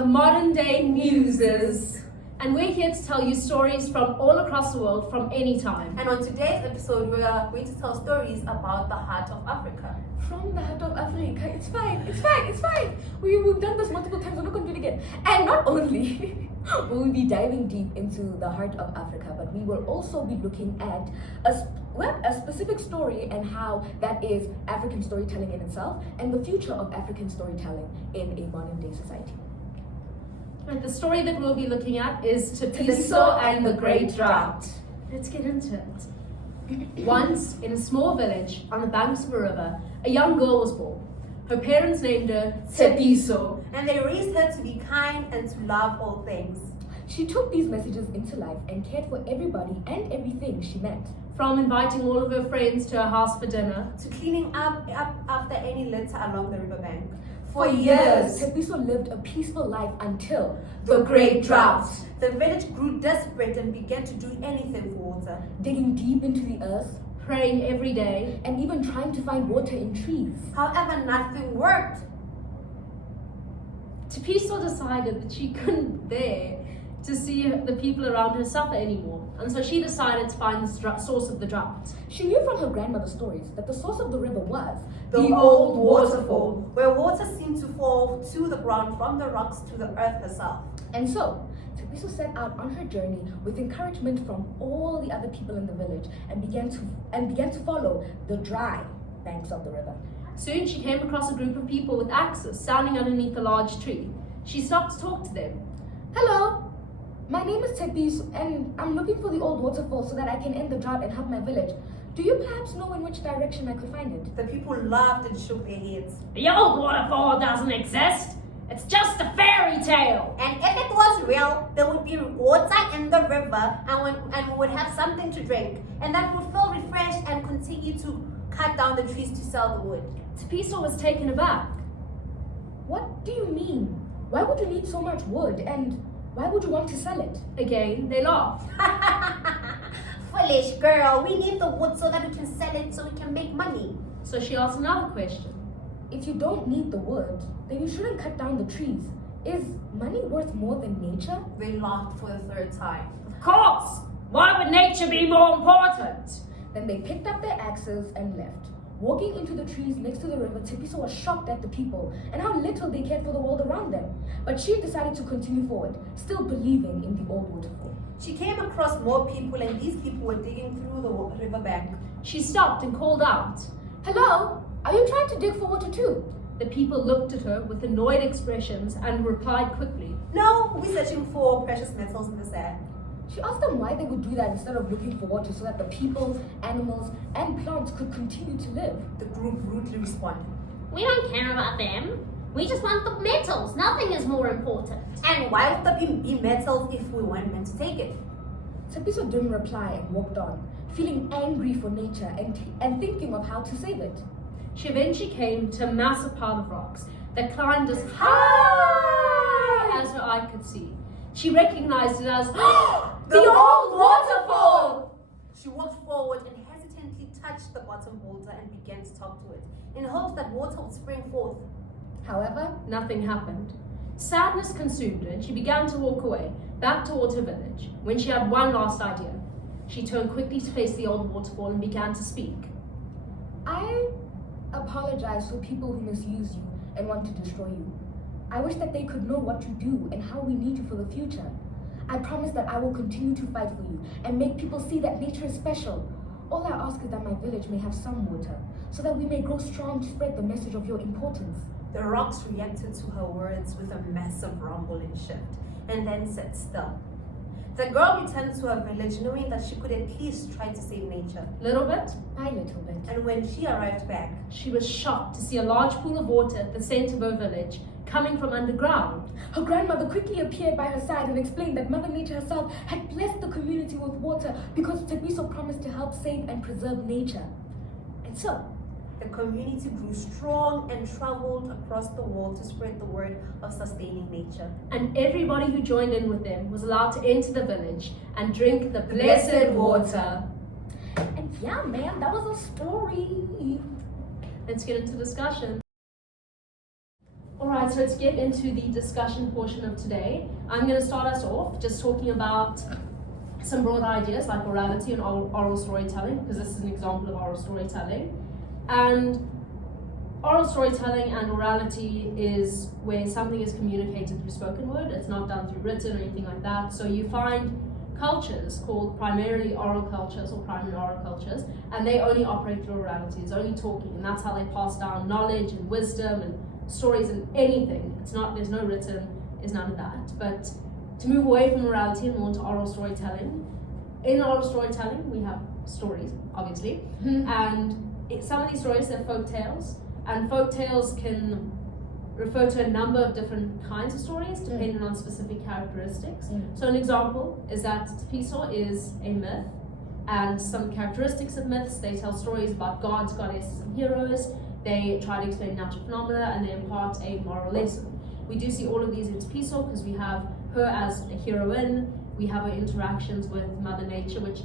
the modern day muses. And we're here to tell you stories from all across the world from any time. And on today's episode, we are going to tell stories about the heart of Africa. From the heart of Africa. It's fine. We've done this multiple times, we're not going to do it again. And not only will we be diving deep into the heart of Africa, but we will also be looking at a specific story and how that is African storytelling in itself and the future of African storytelling in a modern day society. And the story that we'll be looking at is Tshepiso and the Great Drought. Let's get into it. Once, in a small village on the banks of a river, a young girl was born. Her parents named her Tshepiso. And they raised her to be kind and to love all things. She took these messages into life and cared for everybody and everything she met. From inviting all of her friends to her house for dinner, to cleaning up after any litter along the riverbank. For years, Tshepiso lived a peaceful life until the Great Drought. The village grew desperate and began to do anything for water. Digging deep into the earth, praying every day, and even trying to find water in trees. However, nothing worked. Tshepiso decided that she couldn't bear to see the people around her suffer anymore, and so she decided to find the source of the drought. She knew from her grandmother's stories that the source of the river was the old waterfall, where water seemed to fall to the ground from the rocks to the earth herself. And so, Tshepiso set out on her journey with encouragement from all the other people in the village and began to follow the dry banks of the river. Soon she came across a group of people with axes standing underneath a large tree. She stopped to talk to them. Hello, my name is Tshepiso and I'm looking for the old waterfall so that I can end the drought and help my village. Do you perhaps know in which direction I could find it? The people laughed and shook their heads. The old waterfall doesn't exist. It's just a fairy tale. And if it was real, there would be water in the river and we would have something to drink. And that would feel refreshed and continue to cut down the trees to sell the wood. Tshepiso was taken aback. What do you mean? Why would you need so much wood and why would you want to sell it? Again, they laughed. Foolish girl, we need the wood so that we can sell it so we can make money. So she asked another question. If you don't need the wood, then you shouldn't cut down the trees. Is money worth more than nature? They laughed for the third time. Of course! Why would nature be more important? Then they picked up their axes and left. Walking into the trees next to the river, Tshepiso was shocked at the people and how little they cared for the world around them. But she decided to continue forward, still believing in the old waterfall. She came across more people and these people were digging through the riverbank. She stopped and called out, "Hello, are you trying to dig for water too?" The people looked at her with annoyed expressions and replied quickly, "No, we're searching for precious metals in the sand." She asked them why they would do that instead of looking for water so that the people, animals, and plants could continue to live. The group rudely responded, "We don't care about them. We just want the metals. Nothing is more important." "And why would there be metals if we weren't meant to take it?" Tshepiso didn't reply and walked on, feeling angry for nature and thinking of how to save it. She eventually came to a massive pile of rocks that climbed as high as her eye could see. She recognized it as the old waterfall! She walked forward and hesitantly touched the bottom boulder and began to talk to it, in hopes that water would spring forth. However, nothing happened. Sadness consumed her and she began to walk away, back towards her village, when she had one last idea. She turned quickly to face the old waterfall and began to speak. I apologize for people who misuse you and want to destroy you. I wish that they could know what you do and how we need you for the future. I promise that I will continue to fight for you and make people see that nature is special. All I ask is that my village may have some water, so that we may grow strong to spread the message of your importance." The rocks reacted to her words with a massive rumble and shift, and then sat still. The girl returned to her village knowing that she could at least try to save nature. Little bit by little bit. And when she arrived back, she was shocked to see a large pool of water at the center of her village, coming from underground. Her grandmother quickly appeared by her side and explained that Mother Nature herself had blessed the community with water because Tshepiso promised to help save and preserve nature. And so, the community grew strong and traveled across the world to spread the word of sustaining nature. And everybody who joined in with them was allowed to enter the village and drink the blessed water. And yeah, man, that was a story. Let's get into discussion. Alright, so let's get into the discussion portion of today. I'm going to start us off just talking about some broad ideas like orality and oral storytelling, because this is an example of oral storytelling. And oral storytelling and orality is where something is communicated through spoken word. It's not done through written or anything like that. So you find cultures called primarily oral cultures or primary oral cultures, and they only operate through orality. It's only talking, and that's how they pass down knowledge and wisdom and stories and anything. There's no written, there's none of that. But to move away from orality and more into oral storytelling, in oral storytelling we have stories, obviously, and some of these stories are folk tales, and folk tales can refer to a number of different kinds of stories depending on specific characteristics. So an example is that Tshepiso is a myth, and some characteristics of myths, they tell stories about gods, goddesses, and heroes. They try to explain natural phenomena, and they impart a moral lesson. We do see all of these in Tshepiso because we have her as a heroine, we have her interactions with Mother Nature, which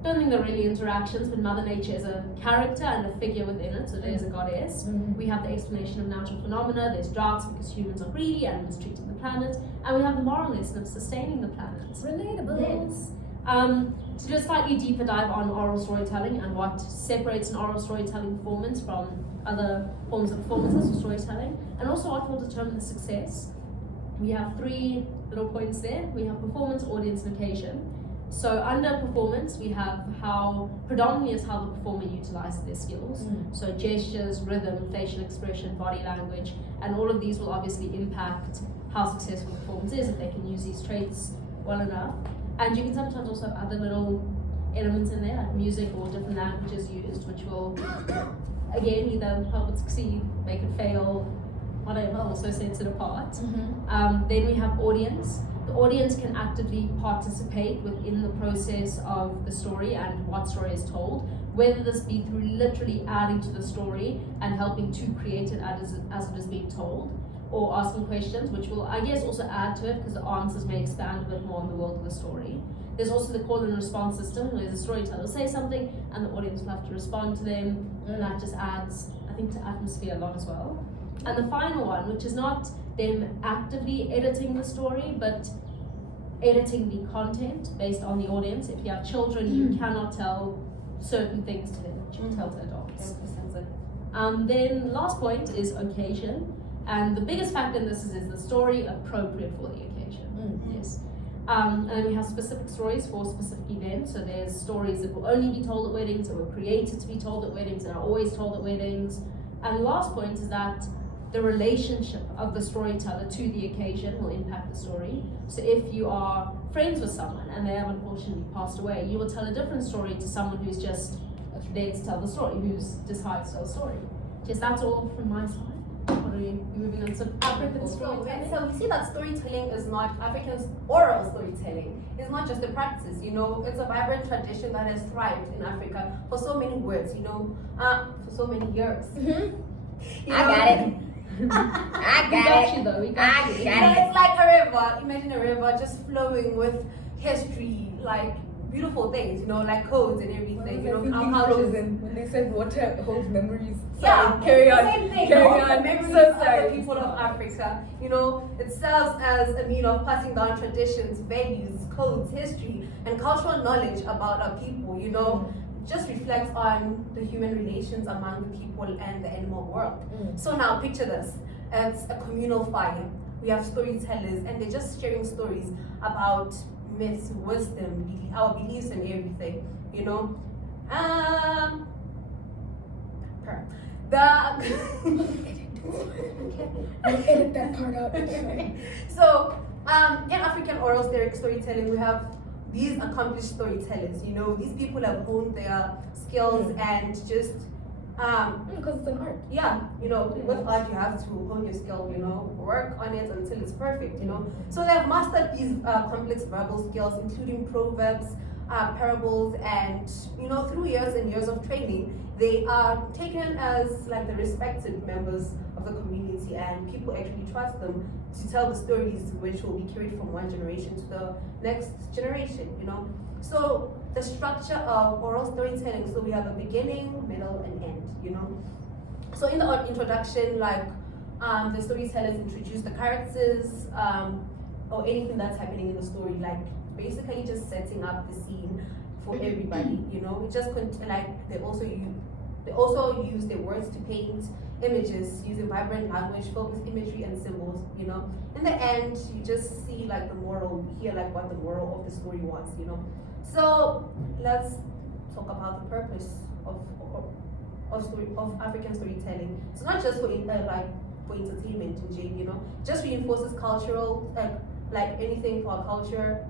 I don't think they're really interactions, but Mother Nature is a character and a figure within it, so there's a goddess. We have the explanation of natural phenomena, there's droughts because humans are greedy and mistreating the planet, and we have the moral lesson of sustaining the planet. Relatable. Yes. To do a slightly deeper dive on oral storytelling and what separates an oral storytelling performance from other forms of performances or storytelling, and also what will determine the success. We have 3 little points there. We have performance, audience, and occasion. So under performance, we have predominantly is how the performer utilizes their skills. So gestures, rhythm, facial expression, body language, and all of these will obviously impact how successful the performance is if they can use these traits well enough. And you can sometimes also have other little elements in there, like music or different languages used, which will, again, either help it succeed, make it fail, whatever, also sets it apart. Then we have audience. The audience can actively participate within the process of the story and what story is told, whether this be through literally adding to the story and helping to create it as it is being told, or asking questions, which will, I guess, also add to it because the answers may expand a bit more on the world of the story. There's also the call and response system, where the storyteller will say something and the audience will have to respond to them, and that just adds, I think, to atmosphere a lot as well. And the final one, which is not them actively editing the story, but editing the content based on the audience. If you have children, you cannot tell certain things to them, which you tell to adults. Then last point is occasion. And the biggest factor in this is the story appropriate for the occasion. Yes. And then we have specific stories for specific events. So there's stories that will only be told at weddings, or were created to be told at weddings, and are always told at weddings. And the last point is that the relationship of the storyteller to the occasion will impact the story. So if you are friends with someone and they have unfortunately passed away, you will tell a different story to someone who's just there to tell the story, who's just hired to tell the story. Just that's all from my side. What are you moving on to African storytelling? So we see that storytelling is not African oral storytelling. It's not just a practice, it's a vibrant tradition that has thrived in Africa for so many words, for so many years. I got it. I got it. We got you. It's like a river. Imagine a river just flowing with history, like beautiful things, like codes and everything. When they said water holds memories. Yeah, carry on. Same thing. Carry on. The memories So of sorry. the people of Africa. It serves as a mean of passing down traditions, values, codes, history, and cultural knowledge about our people. Just reflects on the human relations among the people and the animal world. So now picture this. It's a communal fire. We have storytellers and they're just sharing stories about myths, wisdom, our beliefs and everything, Edit that part out. So, in African oral storytelling, we have these accomplished storytellers. These people have honed their skills and just Because it's an art. yeah, with art you have to hone your skill, work on it until it's perfect, So they have mastered these complex verbal skills, including proverbs, parables, and through years and years of training, they are taken as like the respected members of the community, and people actually trust them to tell the stories which will be carried from one generation to the next generation, So the structure of oral storytelling, so we have a beginning, middle, and end, So in the introduction, The storytellers introduce the characters or anything that's happening in the story, like basically just setting up the scene for everybody. You know, it just like they also use their words to paint images using vibrant language filled with imagery and symbols. You know, in the end, you just see like the moral, you hear like what the moral of the story was. You know, so let's talk about the purpose of African storytelling. It's not just for for entertainment, you know, just reinforces cultural like anything for our culture,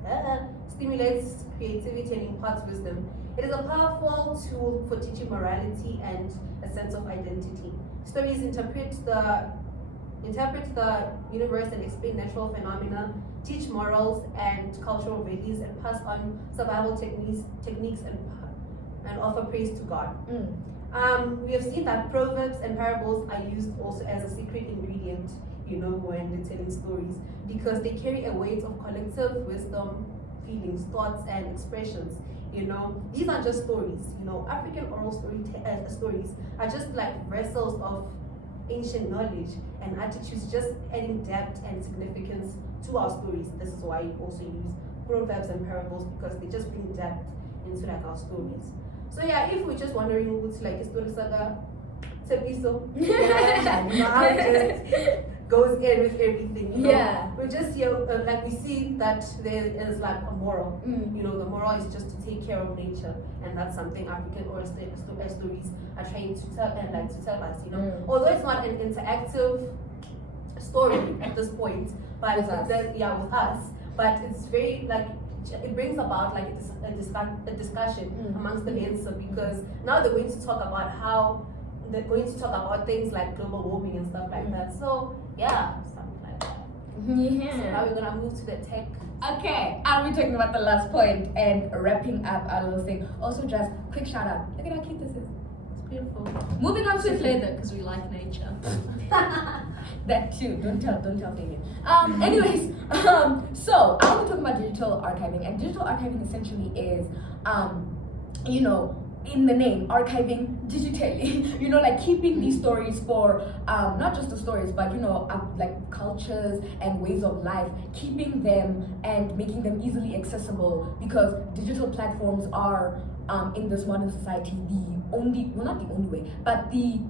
stimulates creativity and imparts wisdom. It is a powerful tool for teaching morality and a sense of identity. Stories interpret the universe and explain natural phenomena, teach morals and cultural values, and pass on survival techniques and offer praise to God. We have seen that proverbs and parables are used also as a secret ingredient, you know, when they're telling stories, because they carry a weight of collective wisdom, feelings, thoughts, and expressions. You know, these are just stories. You know, African oral stories are just like vessels of ancient knowledge and attitudes, just adding depth and significance to our stories. This is why we also use proverbs and parables, because they just bring depth into like our stories. So yeah, if we're just wondering who's like a story saga, Tshepiso, you know how it just goes in with everything. You know? Yeah. We just here like we see that there is like a moral. You know, the moral is just to take care of nature, and that's something African oral stories are trying to tell us. You know, although it's not an interactive story at this point, but with us, but it's very like. It brings about like a discussion amongst the Lensa, because now they're going to talk about things like global warming and stuff like that. So yeah, something like that. Yeah. So now we're gonna move to the tech. Okay, and we're talking about the last point and wrapping up our little thing. Also, just quick shout out. Look at how cute this is. It's beautiful. Moving on to It's leather because we like nature. That too. Don't tell David. Anyways, so I want to talk about digital archiving, and digital archiving essentially is, you know, in the name, archiving digitally. You know, like keeping these stories for not just the stories, but you know, like cultures and ways of life, keeping them and making them easily accessible, because digital platforms are in this modern society not the only way, but the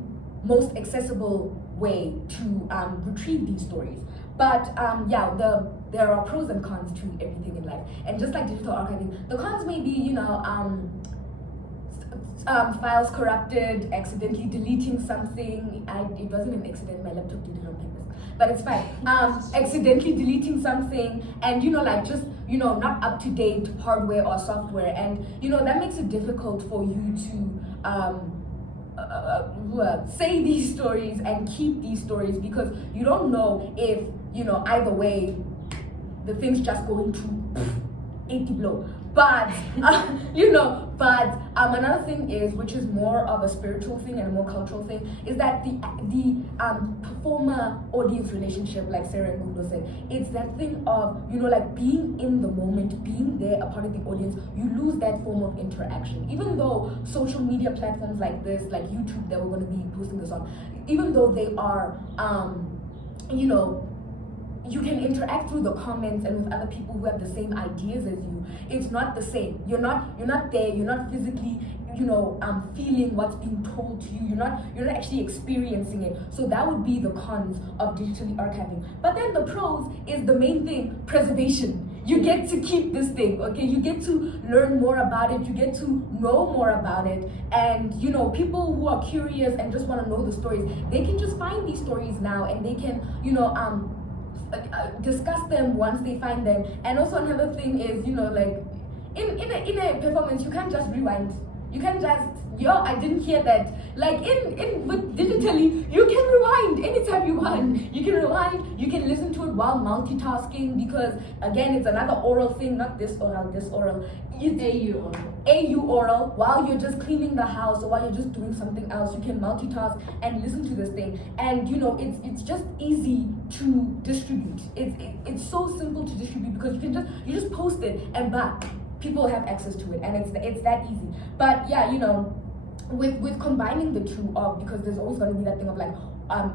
most accessible way to retrieve these stories. But there are pros and cons to everything in life, and just like digital archiving, the cons may be, you know, files corrupted, accidentally deleting something. It wasn't an accident, my laptop did it on purpose, but it's fine. Accidentally deleting something, and you know, like just, you know, not up to date hardware or software, and you know, that makes it difficult for you to say these stories and keep these stories, because you don't know if, you know, either way the thing's just going to 80 blow. But you know, but another thing is, which is more of a spiritual thing and a more cultural thing, is that the performer audience relationship, like Sarah and Gundo said, it's that thing of, you know, like being in the moment, being there, a part of the audience. You lose that form of interaction, even though social media platforms like this, like YouTube, that we're going to be posting this on, even though they are you know, you can interact through the comments and with other people who have the same ideas as you. It's not the same. You're not there. You're not physically, you know, feeling what's being told to you. You're not actually experiencing it. So that would be the cons of digitally archiving. But then the pros is the main thing: preservation. You get to keep this thing, okay? You get to learn more about it. You get to know more about it. And, you know, people who are curious and just want to know the stories, they can just find these stories now, and they can, you know, discuss them once they find them. And also another thing is, you know, like in a performance, you can't just rewind. You can't just, I didn't hear that. Like with digitally, you can rewind anytime you want. You can rewind, you can listen to it while multitasking, because again, it's another oral thing, not this oral. It's AU oral. While you're just cleaning the house or while you're just doing something else, you can multitask and listen to this thing. And you know, it's just easy to distribute. It's so simple to distribute, because you just post it and people have access to it, and it's that easy. But yeah, you know, with combining the two of, because there's always going to be that thing of like,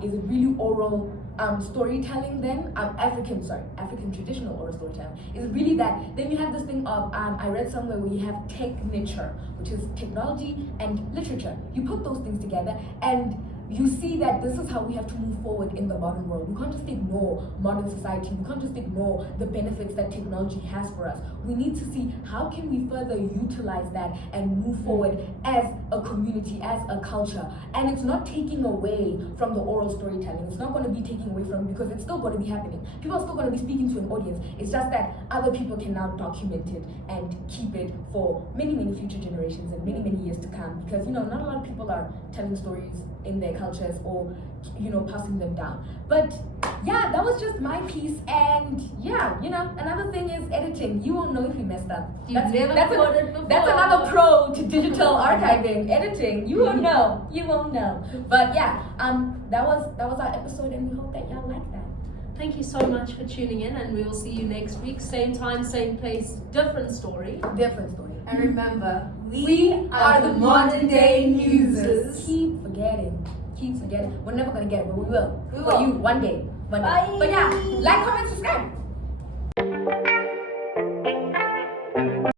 is it really oral storytelling then? African traditional oral storytelling. Is it really that? Then you have this thing of, I read somewhere where you have techniture, which is technology and literature. You put those things together and you see that this is how we have to move forward in the modern world. We can't just ignore modern society. We can't just ignore the benefits that technology has for us. We need to see how can we further utilize that and move forward as a community, as a culture. And it's not taking away from the oral storytelling. It's not going to be taking away from, because it's still going to be happening. People are still going to be speaking to an audience. It's just that other people can now document it and keep it for many, many future generations and many, many years to come. Because, you know, not a lot of people are telling stories in their cultures or, you know, passing them down. But yeah, that was just my piece. And yeah, you know, another thing is editing. You won't know if you messed up. That's another pro to digital archiving, editing. You won't know. You won't know. But yeah, that was our episode, and we hope that y'all like that. Thank you so much for tuning in, and we will see you next week. Same time, same place, different story. Different story. And remember, We are the modern day newsers. Keep forgetting. We're never gonna get it, but we will. We For will. you, one day. Bye. But yeah, like, comment, subscribe.